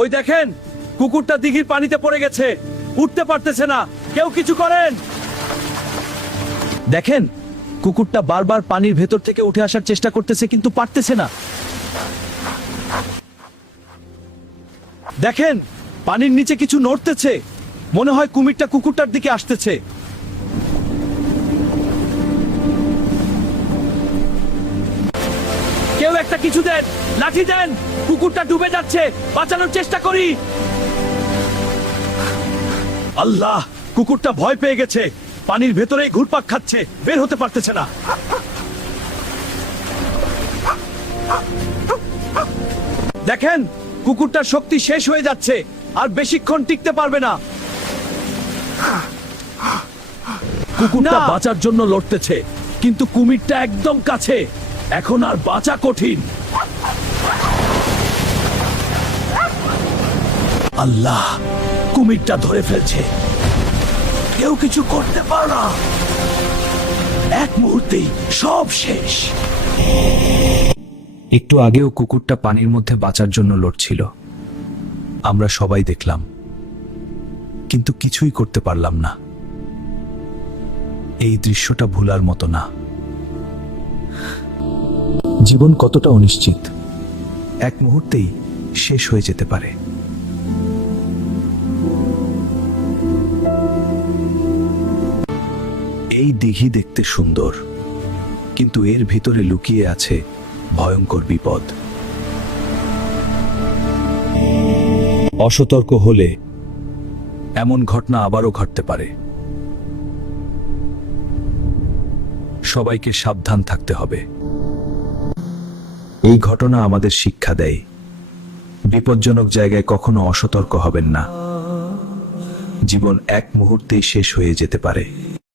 ওই দেখেন, কুকুরটা দিঘির পানিতে পড়ে গেছে, উঠতে পারতেছে না। কেউ কিছু করেন। দেখেন, কুকুরটা বারবার পানির ভেতর থেকে উঠে আসার চেষ্টা করতেছে, কিন্তু পারতেছে না। দেখেন, পানির নিচে কিছু নড়তেছে। মনে হয় কুমিরটা কুকুরটার দিকে আসতেছে। কেউ একটা কিছু দেন, লাঠি দেন। কুকুরটা ডুবে যাচ্ছে, বাঁচানোর চেষ্টা করি। আল্লাহ, কুকুরটা ভয় পেয়ে গেছে, পানির ভেতরেই ঘুরপাক খাচ্ছে, বের হতে পারতেছে না। দেখেন, কুকুরটার শক্তি শেষ হয়ে যাচ্ছে, আর বেশিক্ষণ টিকতে পারবে না। কুকুরটা বাঁচার জন্য লড়তেছে, কিন্তু কুমিরটা একদম কাছে। এখন আর বাঁচা কঠিন। আল্লাহ, কুমিরটা ধরে ফেলছে। কেউ কিছু করতে পারে না। এক মুহূর্তেই সব শেষ। একটু আগেও কুকুরটা পানির মধ্যে বাঁচার জন্য লড়ছিল। আমরা সবাই দেখলাম, কিন্তু কিছুই করতে পারলাম না। এই দৃশ্যটা ভুলার মতো না। জীবন কতটা অনিশ্চিত, এক মুহূর্তেই শেষ হয়ে যেতে পারে। এই দিঘি দেখতে সুন্দর, কিন্তু এর ভিতরে লুকিয়ে আছে ভয়ঙ্কর বিপদ। অসতর্ক হলে এমন ঘটনা আবারও ঘটতে পারে। সবাইকে সাবধান থাকতে হবে। এই ঘটনা আমাদের শিক্ষা দেয়, বিপজ্জনক জায়গায় কখনো অসতর্ক হবেন না। জীবন এক মুহূর্তেই শেষ হয়ে যেতে পারে।